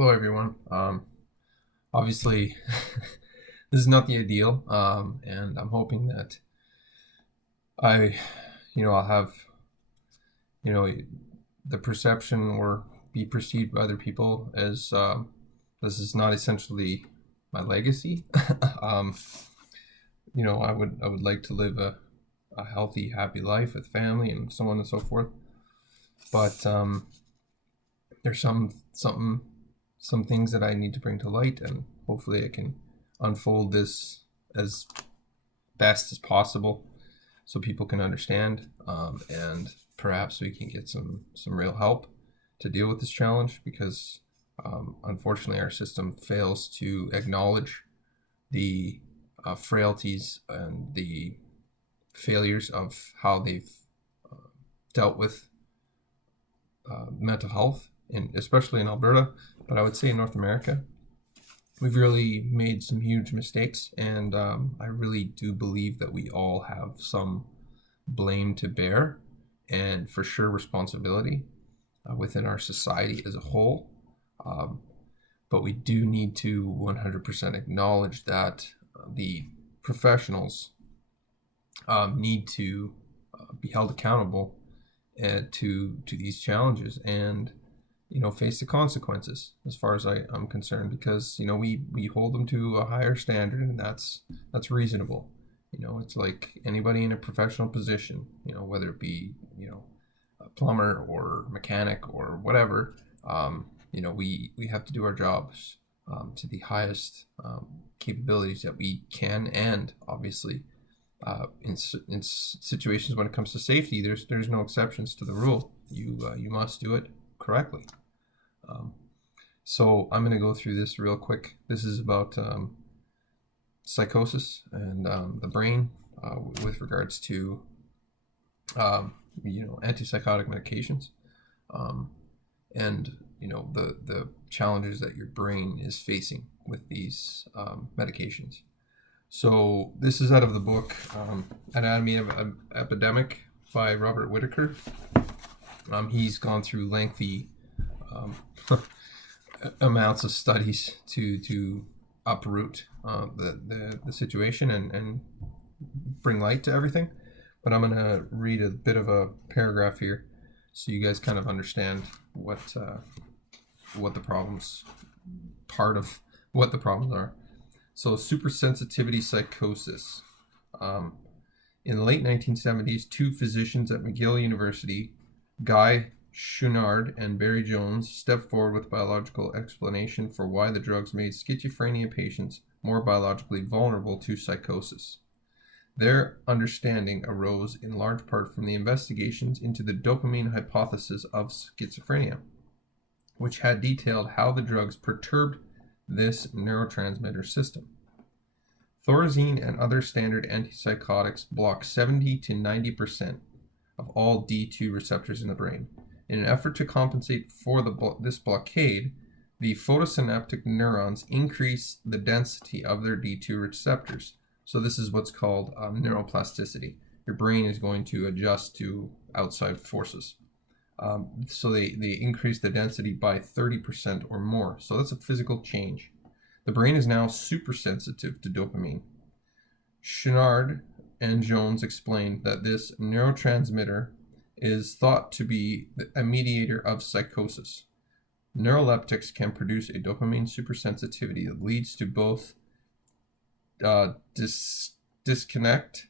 Hello, everyone. Obviously, this is not the ideal, and I'm hoping that I, I'll have, you know, the perception or be perceived by other people as this is not essentially my legacy. um, I would like to live a healthy, happy life with family and so on and so forth. But there's some things that I need to bring to light, and hopefully I can unfold this as best as possible so people can understand, and perhaps we can get some real help to deal with this challenge because unfortunately our system fails to acknowledge the frailties and the failures of how they've dealt with mental health, especially in Alberta, but I would say in North America, we've really made some huge mistakes, and I really do believe that we all have some blame to bear, and for sure responsibility within our society as a whole. Um, but we do need to 100% acknowledge that the professionals need to be held accountable to these challenges, and face the consequences as far as I'm concerned, because we hold them to a higher standard, and that's reasonable. It's like anybody in a professional position, whether it be a plumber or mechanic or whatever. We have to do our jobs to the highest capabilities that we can, and obviously in situations when it comes to safety, there's no exceptions to the rule. You must do it correctly. So I'm going to go through this real quick. This is about psychosis and the brain with regards to antipsychotic medications, and the challenges that your brain is facing with these medications. So this is out of the book Anatomy of an Epidemic by Robert Whitaker. He's gone through lengthy amounts of studies to uproot the situation and bring light to everything. But I'm going to read a bit of a paragraph here so you guys kind of understand what the problems, part of what the problems are. So supersensitivity psychosis. In the late 1970s, two physicians at McGill University, Guy Chouinard and Barry Jones, stepped forward with biological explanation for why the drugs made schizophrenia patients more biologically vulnerable to psychosis. Their understanding arose in large part from the investigations into the dopamine hypothesis of schizophrenia, which had detailed how the drugs perturbed this neurotransmitter system. Thorazine and other standard antipsychotics block 70 to 90% of all D2 receptors in the brain. In an effort to compensate for this blockade, the photosynaptic neurons increase the density of their D2 receptors. So this is what's called neuroplasticity. Your brain is going to adjust to outside forces. So they increase the density by 30% or more. So that's a physical change. The brain is now super sensitive to dopamine. Chouinard and Jones explained that this neurotransmitter is thought to be a mediator of psychosis. Neuroleptics can produce a dopamine supersensitivity that leads to both disconnect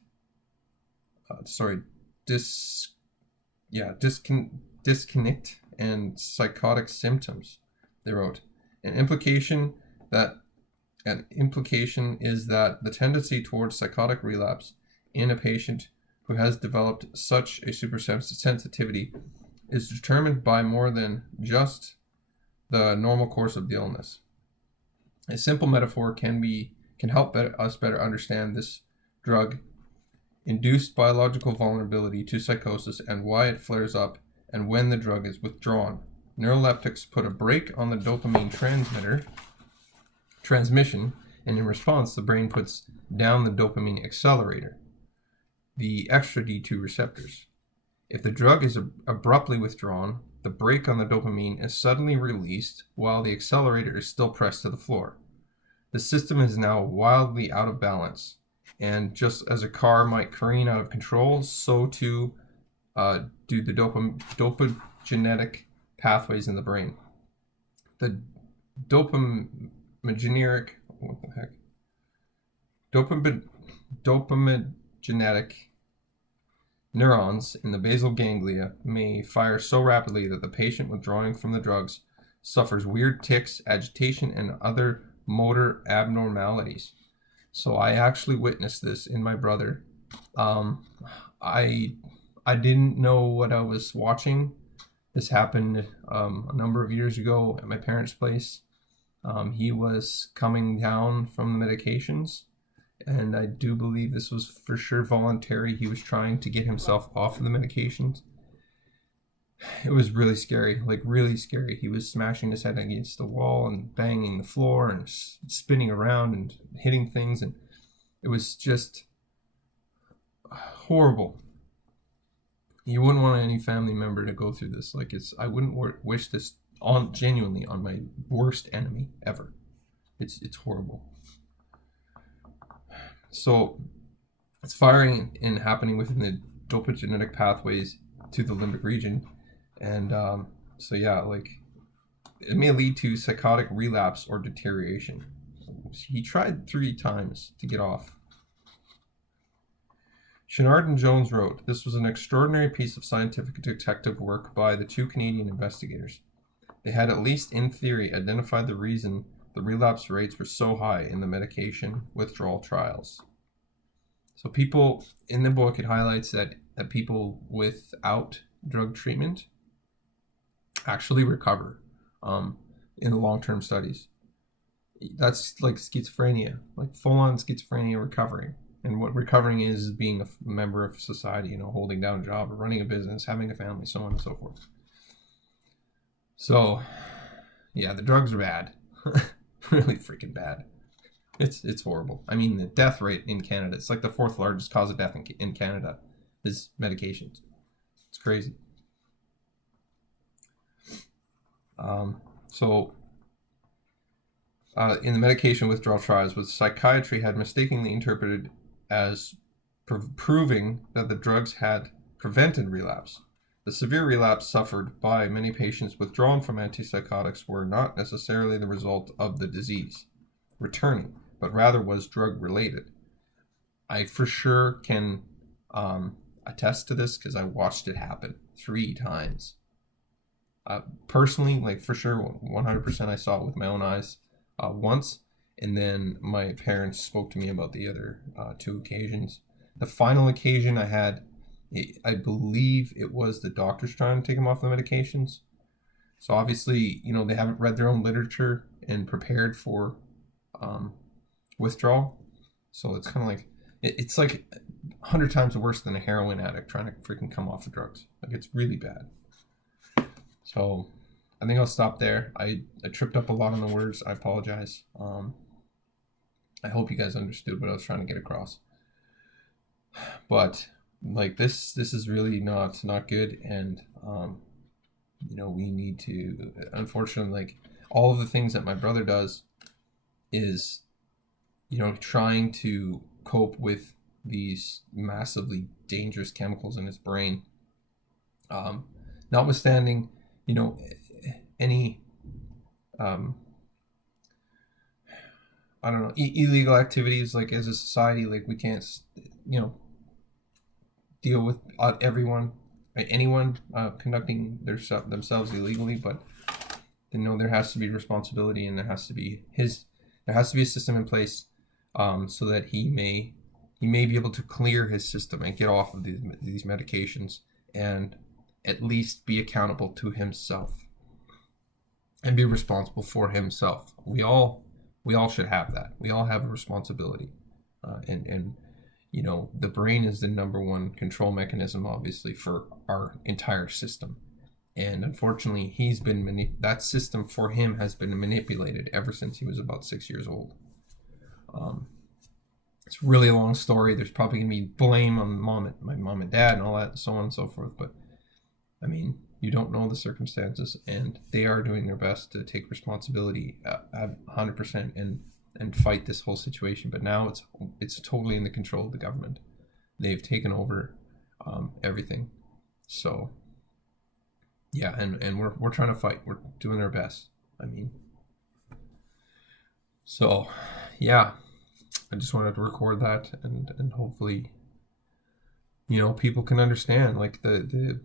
and psychotic symptoms. They wrote an implication is that the tendency towards psychotic relapse in a patient who has developed such a supersensitivity is determined by more than just the normal course of the illness. A simple metaphor can help us better understand this drug-induced biological vulnerability to psychosis and why it flares up and when the drug is withdrawn. Neuroleptics put a brake on the dopamine transmission, and in response, the brain puts down the dopamine accelerator, the extra D2 receptors. If the drug is abruptly withdrawn, the brake on the dopamine is suddenly released while the accelerator is still pressed to the floor. The system is now wildly out of balance, and just as a car might careen out of control, so too do the dopaminergic pathways in the brain. The dopaminergic, what the heck? Dopaminergic neurons in the basal ganglia may fire so rapidly that the patient withdrawing from the drugs suffers weird tics, agitation, and other motor abnormalities. So I actually witnessed this in my brother. I didn't know what I was watching. This happened a number of years ago at my parents' place. He was coming down from the medications, and I do believe this was for sure voluntary. He was trying to get himself off of the medications. It was really scary, like really scary. He was smashing his head against the wall and banging the floor and spinning around and hitting things, and it was just horrible. You wouldn't want any family member to go through this. Like, I wouldn't wish this genuinely on my worst enemy ever. It's horrible. So it's firing and happening within the dopaminergic pathways to the limbic region, and so yeah, like it may lead to psychotic relapse or deterioration. He tried 3 times to get off. Chenard and Jones wrote, "This was an extraordinary piece of scientific detective work by the 2 Canadian investigators. They had, at least in theory, identified the reason the relapse rates were so high in the medication withdrawal trials." So people, in the book, it highlights that people without drug treatment actually recover in the long-term studies. That's like schizophrenia, like full-on schizophrenia recovering. And what recovering is being a member of society, holding down a job or running a business, having a family, so on and so forth. So, yeah, the drugs are bad. Really freaking bad. It's horrible. I mean, the death rate in Canada, it's like the 4th largest cause of death in Canada is medications. It's crazy. In the medication withdrawal trials, what psychiatry had mistakenly interpreted as proving that the drugs had prevented relapse. The severe relapse suffered by many patients withdrawn from antipsychotics were not necessarily the result of the disease returning, but rather was drug-related. I for sure can attest to this because I watched it happen 3 times. Personally, like for sure, 100% I saw it with my own eyes once, and then my parents spoke to me about the other 2 occasions. The final occasion I had, I believe it was the doctors trying to take him off the medications. So obviously, they haven't read their own literature and prepared for withdrawal. So it's kind of like, it's like 100 times worse than a heroin addict trying to freaking come off the drugs. Like, it's really bad. So I think I'll stop there. I tripped up a lot on the words. I apologize. I hope you guys understood what I was trying to get across. But like this is really not good, and we need to, unfortunately, like all of the things that my brother does is trying to cope with these massively dangerous chemicals in his brain, notwithstanding any I don't know, illegal activities. Like, as a society, like we can't deal with anyone conducting themselves illegally, but there has to be responsibility, and there has to be a system in place so that he may be able to clear his system and get off of these medications, and at least be accountable to himself and be responsible for himself. We all should have that. We all have a responsibility, and the brain is the number one control mechanism, obviously, for our entire system. And unfortunately, that system for him has been manipulated ever since he was about 6 years old. It's really a long story. There's probably gonna be blame on my mom and dad and all that, so on and so forth. But I mean, You don't know the circumstances, and they are doing their best to take responsibility 100% and fight this whole situation. But now it's totally in the control of the government. They've taken over everything. So yeah, and we're trying to fight. We're doing our best. I mean, so yeah, I just wanted to record that, and hopefully, people can understand. Like the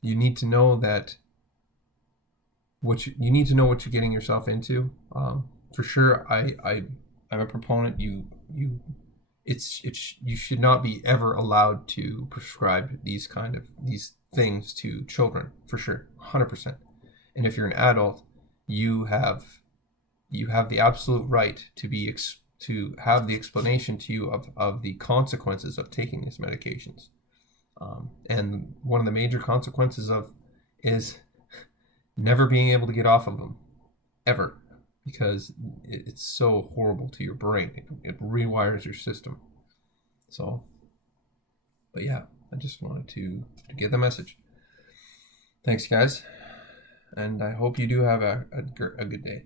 you need to know that you need to know what you're getting yourself into. For sure, I'm a proponent. You should not be ever allowed to prescribe these things to children, for sure, 100%. And if you're an adult, you have the absolute right to have the explanation to you of the consequences of taking these medications. And one of the major consequences is never being able to get off of them, ever, because it's so horrible to your brain. It rewires your system. So, but yeah, I just wanted to get the message. Thanks, guys, and I hope you do have a good day.